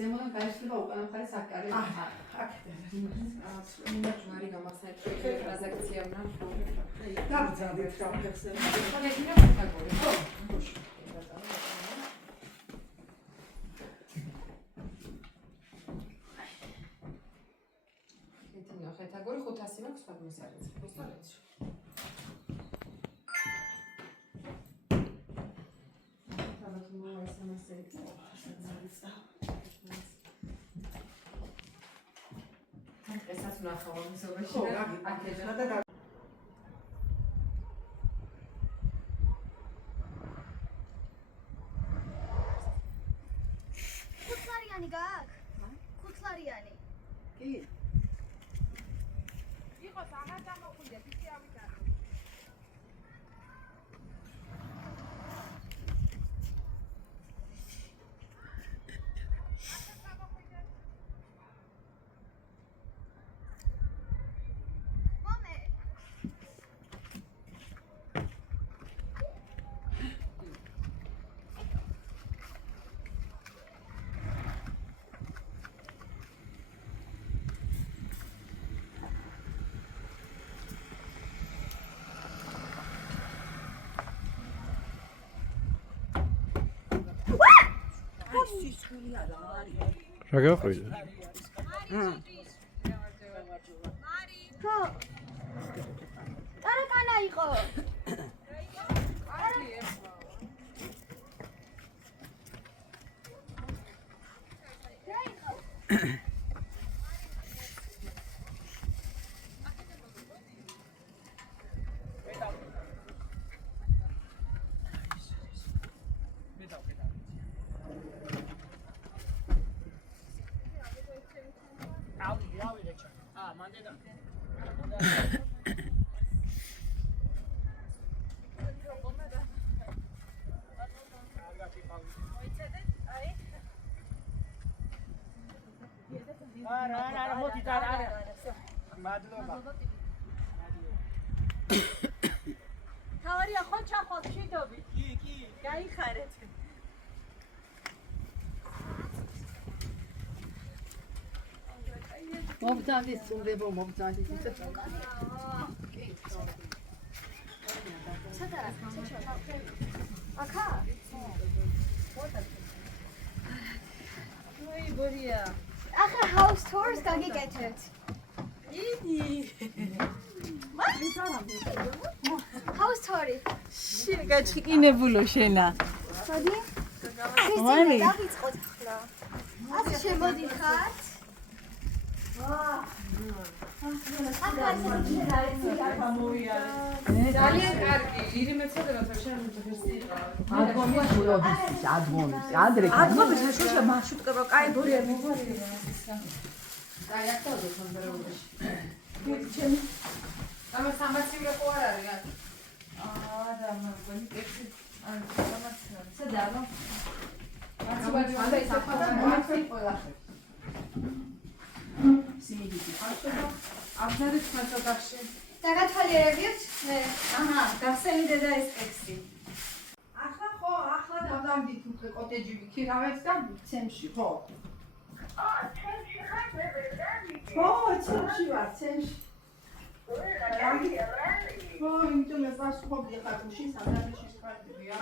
ზემოდან გაიხსნება უკანა მხარეს აკარები. მარი გამახსენე ტრანზაქცია მან. დავძაბეთ გავხსენე. ხალხი კატეგორია. ხო. ეთნიო კატეგორია 500 მაქვს ფორმაზე არის. მოსწავლეში. ესაც ვნახავ ამისობაში და აკეჯა და ხუთლარიანი გააქვს? ხუთლარიანი. კი. იყოს აღარ დამოხვიდეთ, ისე ავიდა. რა გაყვიდა? ხო. კანაკანა იყო. თავარია ხო ჩახვალ შიდობი? კი. გაიხარეთ. მობძალის წუნდებო მობძალის ისე ცოტა აკა? აი ბორია ახლა house tours გაგიკეთეთ. იდი house tour-ი. გაჩიკინებულო შენა მოდი. მარი. დავიწყოთ ახლა. ასე შემოდიხართ. ძალიან კარგი, ირიმ ეცოდება თუ შეიძლება ადმონის შუშა მარშრუტკება კაი ბორია მოგორია აი ახლა დეკომპერეულში. ჩემი ამას სამაცივე ხო არ არის? არა მაგონი ექსი ან სამაცივე სადაა მაცივე და საფადა მოახსნი ყველაფერს. სიმიდიტი აბნარის მაწოდახში. დაგათვალიერებიოთ მე. აჰა გახსენე და ეს ექსი ახლა დავდამდით უკვე კოტეჯი ვიქირავეთ და ცემში ხო ცემში ხარ მე ხო ცემში ვარ ცემში ხო იმიტომ ეს ვასხობდი ხარ გუში სადამეში სპარტია